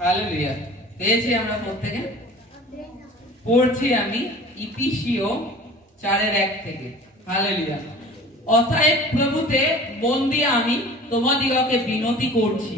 Hallelujah পেয়েছি আমরা প্রত্যেকে? পড়ছি আমি ইপিসিও চারের এক থেকে। হালেলুয়া অতএব প্রভুতে বন্দি আমি তোমাদিগকে বিনতি করছি।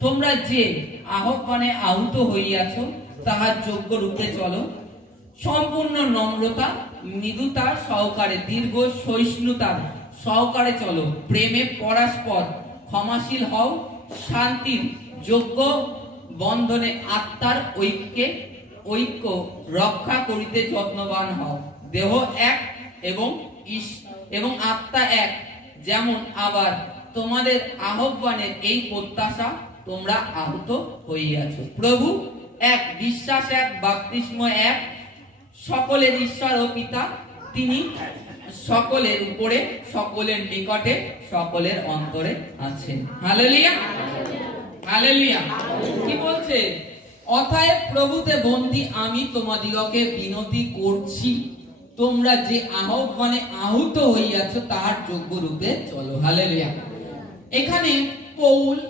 তোমরা যে আহ্বানে আহুত হইয়াছ, তাহার যোগ্য রূপে চলো। সম্পূর্ণ নম্রতা, মৃদুতা সহকারে, দীর্ঘ সহিষ্ণুতার সহকারে চলো। প্রেমে পরস্পর, ক্ষমাশীল হও, শান্তির যোগ্য বন্ধনে আত্মার ঐক্যে ঐক্য রক্ষা করিতে যত্নবান হও। দেহ এক এবং এবং আত্মা এক। যেমন আবার তোমাদের আহ্বানের এই প্রত্যাশা তোমরা আহত হইয়াছ। প্রভু, এক বিশ্বাস, এক বাপ্তিস্ম এক সকলের ঈশ্বর ও পিতা, তিনি সকলের উপরে, সকলের নিকটে, সকলের অন্তরে আছেন। হালেলুয়া। হালেলুয়া। কি বলছে? প্রভুতে বন্দি আমি তোমাদিগকে বিনতি করছি। তোমরা যে আহ্বানে আহুত হইয়াছ, তাহার যোগ্য রূপে চলো এখানে পৌল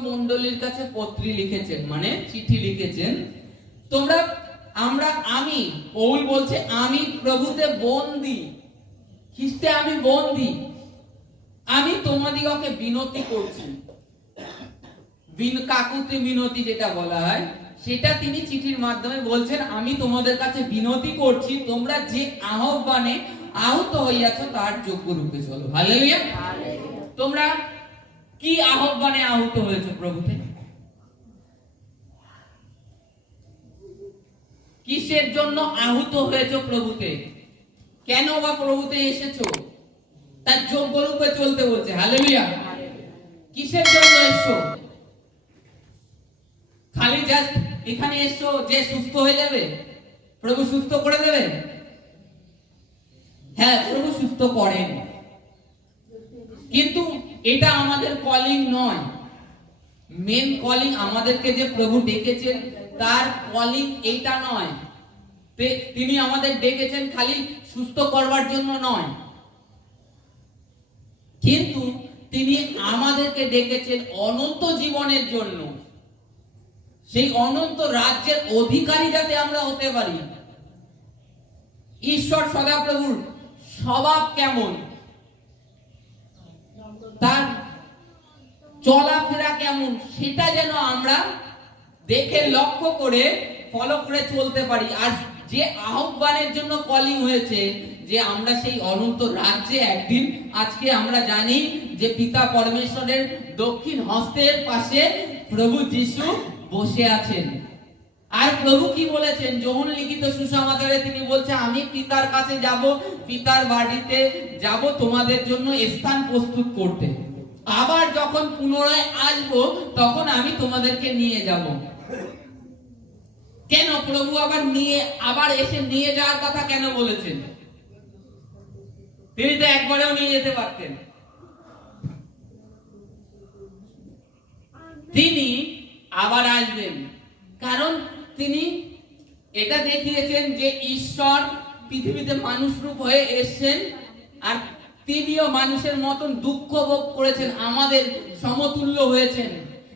মণ্ডলীর কাছে পত্রী লিখেছেন মানে চিঠি লিখেছেন। তোমরা, আমরা, আমি, পৌল বলছে, আমি প্রভুতে বন্দি। খ্রিস্টে আমি বন্দি। আমি তোমাদিগকে বিনতি করছি। বিন কাকুতি মিনতি যেটা বলা হয় সেটা তিনি চিঠির মাধ্যমে বলছেন আমি তোমাদের কাছে বিনতি করছি তোমরা যে আহ্বানে আহত হইয়াছ তার যোগ্য রূপে চলো। হালেলুয়া। তোমরা কি আহ্বানে আহত হয়েছে প্রভুতে? কিসের জন্য আহত হয়েছে প্রভুতে? কেন বা প্রভুতে এসেছ? তার যোগ্য রূপে চলতে বলছে। হালেলুয়া। কিসের জন্য এসছো? খালি জাস্ট এখানে এসছো যে সুস্থ হয়ে যাবে, প্রভু সুস্থ করে দেবে? হ্যাঁ প্রভু সুস্থ করেন। কিন্তু এটা আমাদের কলিং নয়। মেন কলিং আমাদেরকে যে প্রভু ডেকেছেন, তার কলিং এইটা নয়। তিনি আমাদের ডেকেছেন খালি সুস্থ করবার জন্য নয়। কিন্তু তিনি আমাদেরকে ডেকেছেন অনন্ত জীবনের জন্য। সেই অনন্ত রাজ্যের অধিকারী যাতে আমরা হতে পারি। ঈশ্বর সদাপ্রভুর স্বভাব কেমন? তার চলাফেরা কেমন? সেটা যেন আমরা দেখে লক্ষ্য করে ফলো করে চলতে পারি। আর যে আহ্বানের জন্য কলিং হয়েছে, যে আমরা সেই অনন্ত রাজ্যে একদিন, আজকে আমরা জানি যে পিতা পরমেশ্বরের দক্ষিণ হস্তের পাশে প্রভু যিশু বসে আছেন। আর প্রভু কি বলেছেন? যখন লিখিত সুসমাচারে তিনি বলছে আমি পিতার কাছে যাব, পিতার বাড়িতে যাব, তোমাদের জন্য স্থান প্রস্তুত করতে। আবার যখন পুনরায় আসব, তখন আমি তোমাদেরকে নিয়ে যাব। কেন? প্রভু আবার নিয়ে, আবার এসে নিয়ে যাওয়ার কথা কেন বলেছেন? তিনি তো একবারেও নিয়ে যেতে পারতেন। তিনি আবার আসবেন। কারণ তিনি এটা দেখিয়েছেন যে ঈশ্বর পৃথিবীতে মানুষ রূপ হয়ে এসেছেন আর তিনিও মানুষের মতন দুঃখ ভোগ করেছেন, আমাদের সমতুল্য হয়েছেন।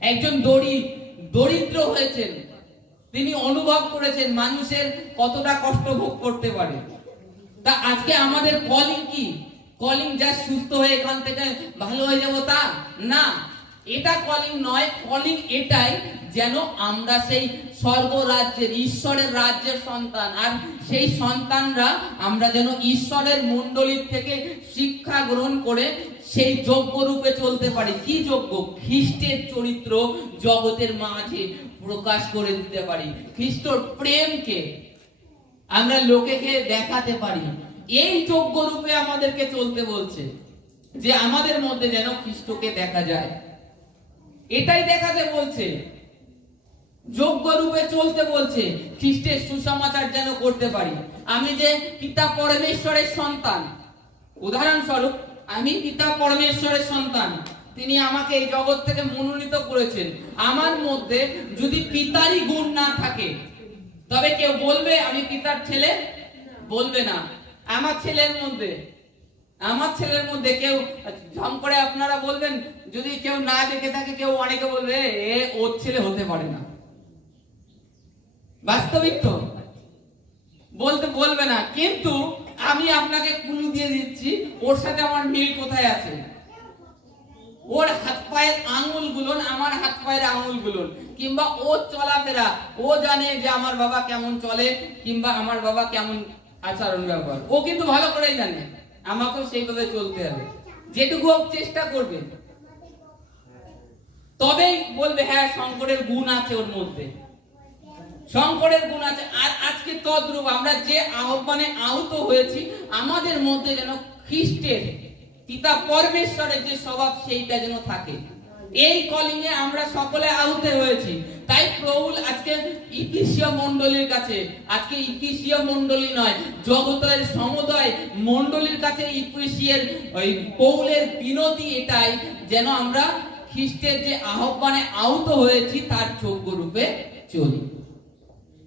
একজন দরি, দরিদ্র হয়েছেন। তিনি অনুভব করেছেন মানুষের কতটা কষ্ট ভোগ করতে পারে। তা আজকে আমাদের কলিং কি? কলিং যা সুস্থ হয়ে এখান থেকে ভালো হয়ে যাব তা? না। এটা কলিং নয় কলিং এটাই যেন আমরা সেই স্বর্গ রাজ্যের ঈশ্বরের রাজ্যের সন্তান। আর সেই সন্তানরা আমরা যেন ঈশ্বরের মণ্ডলীর থেকে শিক্ষা গ্রহণ করে সেই যোগ্য রূপে চলতে পারি। কি যোগ্য খ্রিস্টের চরিত্র জগতের মাঝে প্রকাশ করে দিতে পারি। খ্রিস্টর প্রেমকে আমরা লোকেকে দেখাতে পারি। এই যোগ্য রূপে আমাদেরকে চলতে বলছে যে আমাদের মধ্যে যেন খ্রিস্টকে দেখা যায়। এটাই দেখাতে বলছে। যোগ্য রূপে চলতে বলছে, খ্রিস্টের সুসমাচার যেন করতে পারি। আমি যে পিতা পরমেশ্বরের সন্তান, উদাহরণস্বরূপ, আমি পিতা পরমেশ্বরের সন্তান, তিনি আমাকে এই জগৎ থেকে মনোনীত করেছেন। আমার মধ্যে যদি পিতারই গুণ না থাকে, তবে কেউ বলবে, আমি পিতার ছেলে? বলবে না। আমার ছেলের মধ্যে আমার ছেলের মধ্যে কেউ, ঝম করে আপনারা বলবেন, যদি কেউ না দেখে থাকে, কেউ অনেকে বলবে, এ, ওর ছেলে হতে পারে না। বাস্তবিক তো। বলতে বলবে না, কিন্তু আমি আপনাকে কুলু দিয়ে দিচ্ছি, ওর সাথে আমার মিল কোথায় আছে? ওর হাত পায়ের আঙুল গুলোন আমার হাত পায়ের আঙুল গুলোন কিংবা ও চলাফেরা, ও জানে যে আমার বাবা কেমন চলে, কিংবা আমার বাবা কেমন আচরণ ব্যবহার ও কিন্তু ভালো করেই জানে। আমাকেও সেইভাবে চলতে হবে। যেটুকু হোক চেষ্টা করবে। তবেই বলবে হ্যাঁ শঙ্করের গুণ আছে ওর মধ্যে। শঙ্করের গুণ আছে। আর আজকে তদ্রূপ আমরা যে আহ্বানে আহত হয়েছি, আমাদের মধ্যে যেন খ্রিস্টের পিতা পরমেশ্বরের যে স্বভাব, সেইটা যেন থাকে। এই কলিং এ আমরা সকলে আহত হয়েছি। তাই প্রভুল আজকে ইতিসীয় মণ্ডলীর কাছে, আজকে ইতিসীয় মণ্ডলী নয়, জগতের সমুদয় মণ্ডলীর কাছে ইতিসিয়ের ওই পৌলের বিনতি এটাই যেন আমরা খ্রিস্টের যে আহ্বানে আহত হয়েছি, তার যোগ্য রূপে চলি।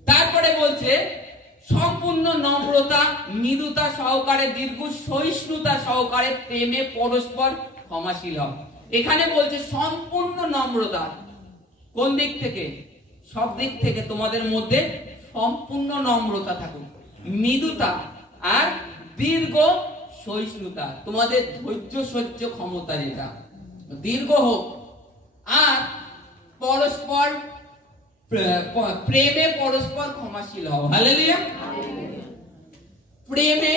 তারপরে বলছে, সম্পূর্ণ নম্রতা, মৃদুতা সহকারে, দীর্ঘ সহিষ্ণুতা সহকারে, প্রেমে পরস্পর ক্ষমাশীল হও। এখানে বলছে সম্পূর্ণ নম্রতা। কোন দিক থেকে? সব দিক থেকে তোমাদের মধ্যে সম্পূর্ণ নম্রতা থাকুক, মৃদুতা আর দীর্ঘ সহিষ্ণুতা, তোমাদের ধৈর্য সহ্য ক্ষমতা যেটা। দীর্ঘ হোক আর পরস্পর প্রেমে পরস্পর ক্ষমাশীল হও। হালেলুয়া প্রেমে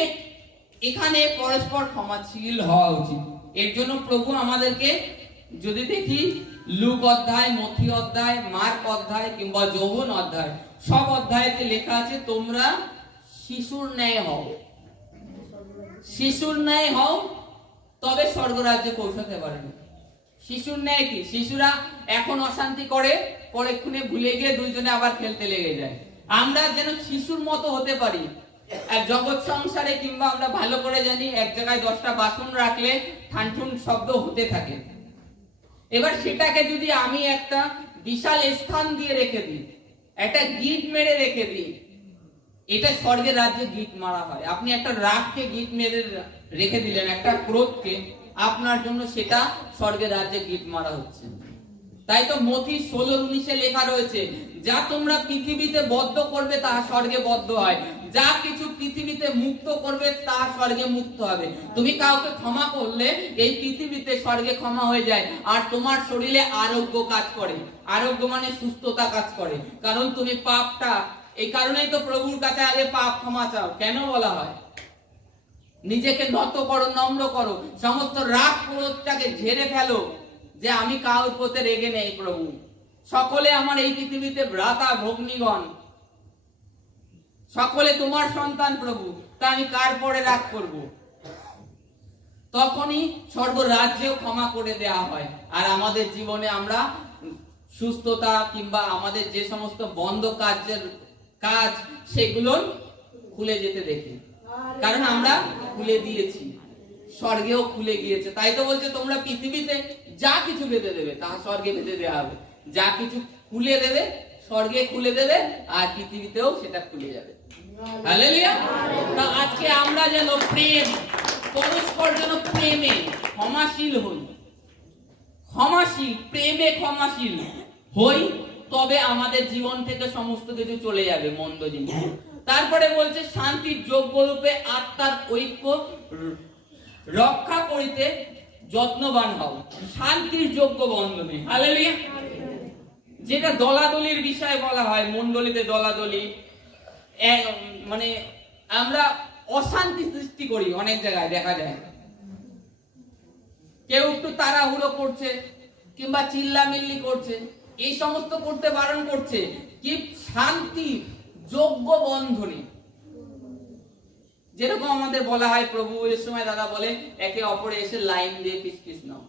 এখানে পরস্পর ক্ষমাশীল হওয়া উচিত। এর জন্য প্রভু আমাদেরকে যদি দেখি লুক অধ্যায়, মথি অধ্যায়, মার্ক অধ্যায় কিংবা যৌবন অধ্যায়, সব অধ্যায়তে লেখা আছে, তোমরা শিশুর ন্যায় হও। শিশুর ন্যায় হও, তবে স্বর্গরাজ্যে পৌঁছাতে পারবে শিশুর ন্যায় কি? শিশুরা এখন অশান্তি করে পরেক্ষণে ভুলে গিয়ে দুইজনে আবার খেলতে লেগে যায়। আমরা যেন শিশুর মতো হতে পারি। আর জগৎ সংসারে কিংবা আমরা ভালো করে জানি, এক জায়গায় দশটা বাসন রাখলে ঠানঠুন শব্দ হতে থাকে। এবার সেটাকে যদি আমি একটা বিশাল স্থান দিয়ে রেখে দিই, একটা গিট মেরে রেখে দিই, এটা স্বর্গের রাজ্যে গিট মারা হয়। আপনি একটা রাগকে গিট মেরে রেখে দিলেন, একটা ক্রোধকে, আপনার জন্য সেটা স্বর্গের রাজ্যে গিট মারা হচ্ছে। তাই তো মথি ষোলো উনিশে লেখা রয়েছে, যা তোমরা পৃথিবীতে বদ্ধ করবে তা স্বর্গে বদ্ধ হয়। যা কিছু পৃথিবীতে মুক্ত করবে, তা স্বর্গে মুক্ত হবে। তুমি কাউকে ক্ষমা করলে এই পৃথিবীতে স্বর্গে ক্ষমা হয়ে যায়। আর তোমার শরীরে আরোগ্য কাজ করে। আরোগ্য মানে সুস্থতা কাজ করে। কারণ তুমি পাপটা, এই কারণেই তো প্রভুর কাছে আগে পাপ ক্ষমা চাও। কেন বলা হয়? নিজেকে নত করো, নম্র করো। সমস্ত রাগ ক্রোধটাকে ঝেড়ে ফেলো যে আমি কাউর প্রতি রেগে নেই প্রভু। সকলে আমার এই পৃথিবীতে ভ্রাতা, ভগ্নিগণ। সকলে তোমার সন্তান প্রভু, তা আমি কার পরে রাগ করব? তখনই স্বর্গ রাজ্যেও ক্ষমা করে দেয়া হয়। আর আমাদের জীবনে আমরা সুস্থতা কিংবা আমাদের যে সমস্ত বন্ধ কাজের কাজ, সেগুলো খুলে যেতে দেখি। কারণ আমরা খুলে দিয়েছি। স্বর্গেও খুলে গিয়েছে। তাই তো বলছে, তোমরা পৃথিবীতে যা কিছু বেঁধে দেবে, তা স্বর্গে বেঁধে দেওয়া হবে। যা কিছু খুলে দেবে, স্বর্গে খুলে দেবে, আর পৃথিবীতেও সেটা খুলে যাবে। আজকে আমরা যেন প্রেম, পরস্পর যেন প্রেমে ক্ষমাশীল হই। ক্ষমাশীল, প্রেমে ক্ষমাশীল হই, তবে আমাদের জীবন থেকে সমস্ত কিছু চলে যাবে, মন্দ জিনিস। তারপরে বলছে, শান্তির যোগ্য রূপে আত্মার ঐক্য রক্ষা করিতে যত্নবান হও। শান্তির যোগ্য বন্ধনে। হালেলুয়া যেটা দলাদলির বিষয়ে বলা হয় মন্ডলীতে দলাদলি মানে আমরা অশান্তি সৃষ্টি করি অনেক জায়গায়, দেখা যায়। কেউ একটু তাড়াহুড়ো করছে, কিংবা চিল্লামিল্লি করছে, এই সমস্ত করতে বারণ করছে, কি শান্তি যোগ্য বন্ধনে। যেরকম আমাদের বলা হয়, প্রভু এর সময় দাদা বলে একে অপরে এসে লাইন দিয়ে পিস পিস নাও।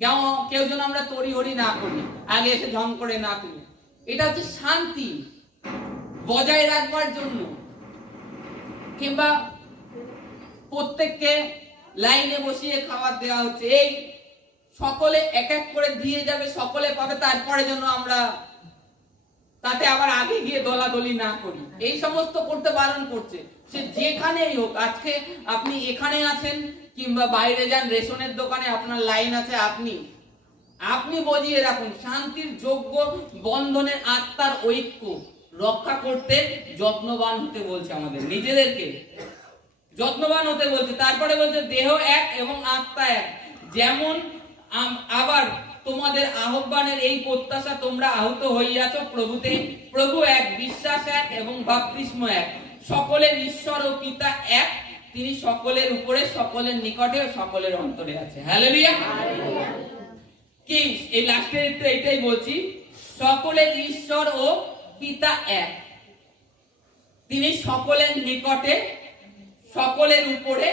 কেউ কেউ যেন আমরা তড়ি হড়ি না করি, আগে এসে ঝং করে না তুলি। এটা হচ্ছে শান্তি। বজায় রাখবার জন্য কিংবা প্রত্যেককে লাইনে বসিয়ে খাবার দেওয়া হচ্ছে। এই সকলে এক এক করে দিয়ে যাবে, সকলে পাবে, তারপরে যেন আমরা তাতে আবার আগে গিয়ে দলাদলি না করি। এই সমস্ত করতে বারণ করছে। সে যেখানেই হোক, আজকে আপনি এখানে আছেন কিংবা বাইরে যান, রেশনের দোকানে আপনার লাইন আছে, আপনি আপনি বজিয়ে রাখুন। শান্তির যোগ্য বন্ধনের আত্মার ঐক্য। রক্ষা করতে যত্নবান হতে বলছে আমাদের নিজেদেরকে। যত্নবান হতে বলছে তারপরে বলছে দেহ এক এবং আত্মা এক। যেমন আবার তোমাদের আহ্বানের এই প্রত্যাশা তোমরা আহত হইয়াছ প্রভুতে প্রভু এক বিশ্বাস এক এবং বাপ্তিস্ম এক। সকলের ঈশ্বর ও পিতা এক তিনি সকলের উপরে সকলের নিকটে ও সকলের অন্তরে আছে। হ্যালেলুয়া কি এই লাস্টের এটাই বলছি সকলের ঈশ্বর ও পিতা এক। তিনি সকলের নিকটে সকলের উপরে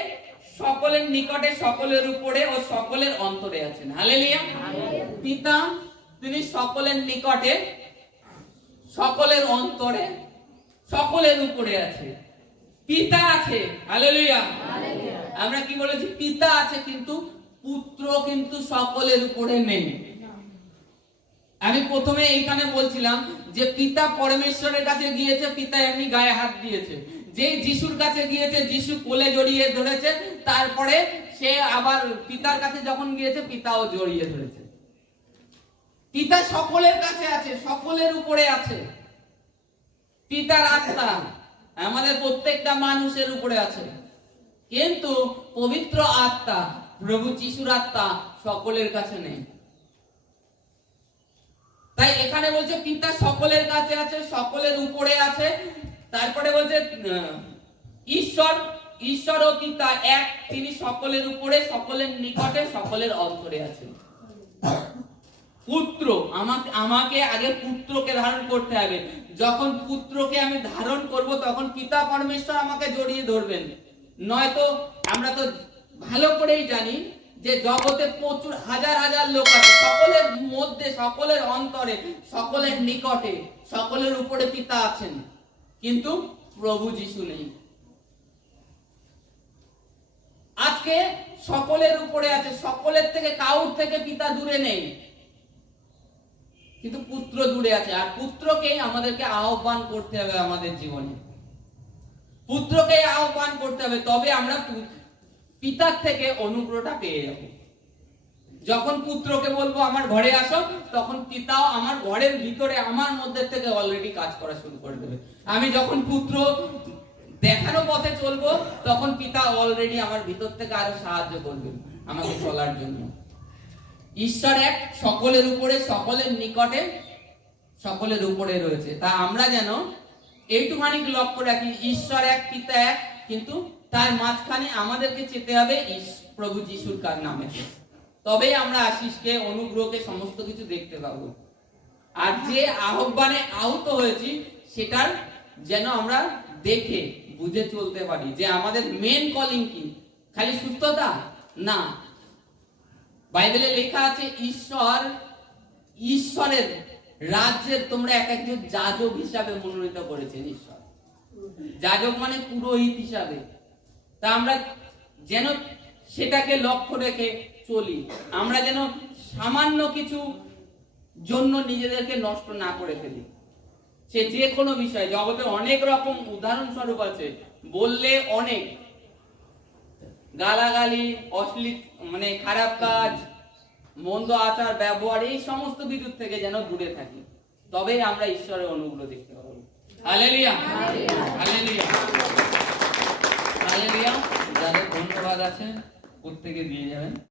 সকলের নিকটে সকলের উপরে ও সকলের অন্তরে আছেন। হালেলিয়া পিতা তিনি সকলের নিকটে সকলের অন্তরে সকলের উপরে আছে। পিতা আছে। হালেলুয়া আমরা কি বলেছি? পিতা আছে কিন্তু পুত্র কিন্তু সকলের উপরে নেই। আমি প্রথমে এইখানে বলছিলাম যে পিতা পরমেশ্বরের কাছে গিয়েছে, পিতা এমনি গায়ে হাত দিয়েছে। যে যিশুর কাছে গিয়েছে, যিশু কোলে জড়িয়ে ধরেছে, তারপরে সে আবার পিতার কাছে যখন গিয়েছে, পিতাও জড়িয়ে ধরেছে। পিতা সকলের কাছে আছে, সকলের উপরে আছে। পিতার আত্মা, আমাদের প্রত্যেকটা মানুষের উপরে আছে। কিন্তু পবিত্র আত্মা, প্রভু যিশুর আত্মা সকলের কাছে নেই। তাই এখানে বলছে পিতা সকলের কাছে আছে, সকলের উপরে আছে। তারপরে বলছে ঈশ্বর ঈশ্বর ও পিতা এক, তিনি সকলের উপরে, সকলের নিকটে, সকলের অন্তরে আছেন। পুত্র, আমাকে আমাকে আগে পুত্রকে ধারণ করতে হবে। যখন পুত্রকে আমি ধারণ করব, তখন পিতা পরমেশ্বর আমাকে জড়িয়ে ধরবেন। নয়তো আমরা তো ভালো করেই জানি যে জগতে প্রচুর হাজার হাজার লোক আছে, সকলের মধ্যে, সকলের অন্তরে, সকলের নিকটে, সকলের উপরে পিতা আছেন। কিন্তু প্রভু যিশু নেই। আজকে সকলের উপরে আছে, সকলের থেকে কাউর থেকে পিতা দূরে নেই। কিন্তু পুত্র দূরে আছে, আর পুত্রকে আমাদেরকে আহ্বান করতে হবে আমাদের জীবনে। পুত্রকে আহ্বান করতে হবে, তবে আমরা পিতার থেকে অনুগ্রহটা পেয়ে যাব। যখন পুত্রকে বলব, আমার ঘরে আসো, তখন পিতাও আমার ঘরের ভিতরে আমার মধ্যে থেকে অলরেডি কাজ করা শুরু করে দেবে। আমি যখন পুত্র দেখানো পথে চলবো, তখন পিতা অলরেডি আমার ভিতর থেকে আরও সাহায্য করবে আমাকে চলার জন্য। ঈশ্বর এক, সকলের উপরে, সকলের নিকটে, সকলের উপরে রয়েছে। তা আমরা যেন এইটুখানি লক্ষ্য রাখি, ঈশ্বর এক, পিতা এক, কিন্তু তার মাঝখানে আমাদেরকে চেতে হবে প্রভু যিশুর কার নামে। তবেই আমরা আশিসকে, অনুগ্রহকে, সমস্ত কিছু দেখতে পাবো। আর যে আহ্বানে আহত হয়েছি, সেটার যেন আমরা দেখে, বুঝে চলতে পারি যে আমাদের মেন কলিং কি। খালি সুস্থতা? না। বাইবেলে লেখা আছে, ঈশ্বর, ঈশ্বরের রাজ্যের তোমরা এক একজন যাজক হিসাবে মনোনীত করেছেন ঈশ্বর। যাজক মানে পুরোহিত হিসাবে। তা আমরা যেন সেটাকে লক্ষ্য রেখে চলি। আমরা যেন সামান্য কিছু জন্য নিজেদেরকে নষ্ট না করে ফেলি। সে যে কোনো বিষয় জগতে অনেক রকম উদাহরণস্বরূপ আছে। বললে অনেক। গালাগালি অশ্লীল মানে খারাপ কাজ মন্দ আচার ব্যবহার এই সমস্ত কিছুর থেকে যেন দূরে থাকি। তবেই আমরা ঈশ্বরের অনুগ্রহ দেখতে পাবো। হালেলিয়া। হালেলিয়া। হালেলিয়া যাদের ধন্যবাদ আছে প্রত্যেকে দিয়ে যাবেন